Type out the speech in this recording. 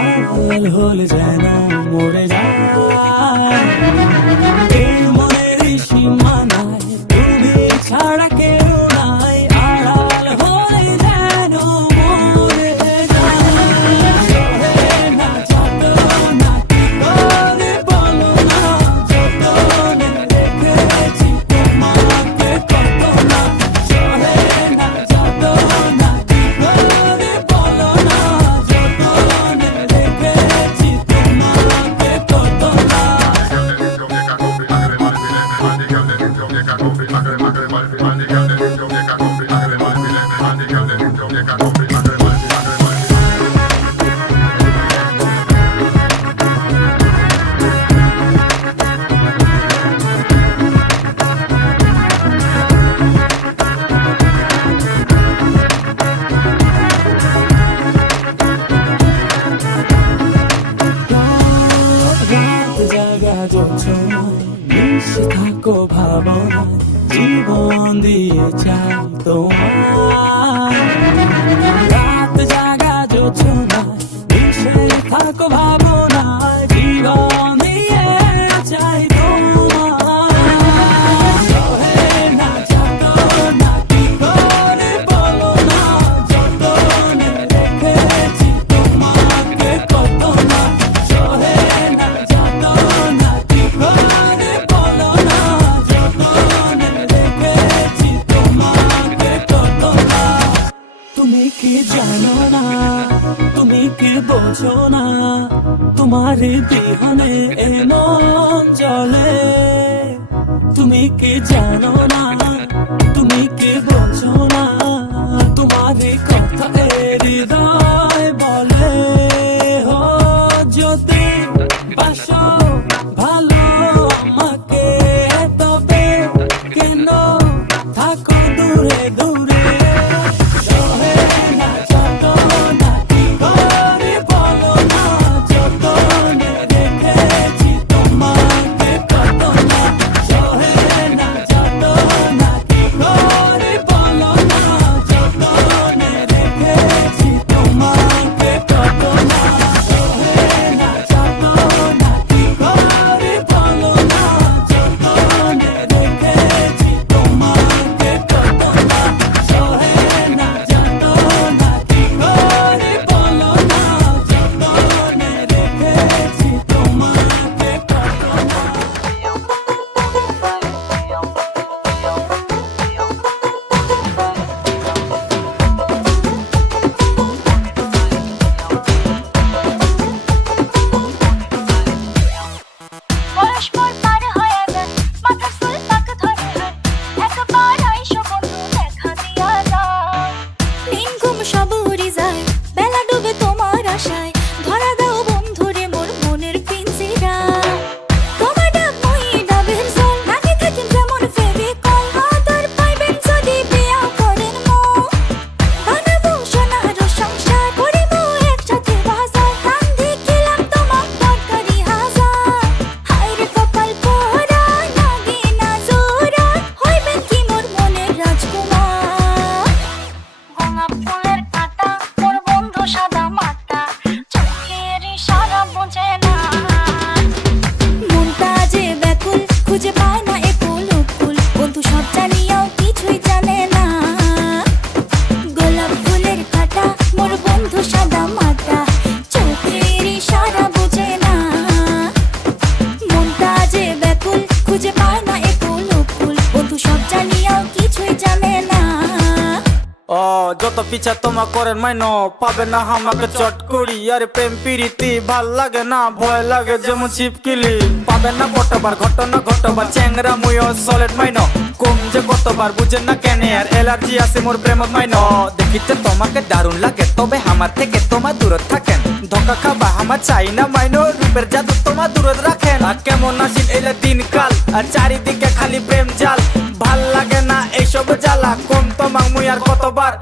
আর হল যেন মরে যায়। 눈시 닫고 바보는 집원 뒤에 잠동안 আলোচনা নিশায় থাকো ভাব। কে বোঝো না তোমার বিহনে এমন জলে। তুমি কে জানো না, তুমি কে বোঝো না, তোমার কথা এর হৃদয় ও, যত পিছা তোমা করেন মাইনো, পাবে না আমাকে চট করি। আরে প্রেম, প্রীতি, ভালো লাগে না, ভয় লাগে যেমন চিপকিলি পাবে না কতবার, ঘটনা ঘটবার, চ্যাংরা মুইও সলিড মাইনো। কম যে কতবার বুঝেন না কেন, আর এলার্জি আছে মোর প্রেমত মাইনো। দেখিতে তোমাকে দারুণ লাগে, তবে আমার থেকে তোমার দূরত থাকেন। ধোকা খাবা, আমার চাই না মাইনো, রূপের জাদু তোমার দূরত রাখেন। আর কেমন আসিন এলে দিনকাল, আর চারিদিকে খালি প্রেম জাল। আর কতবার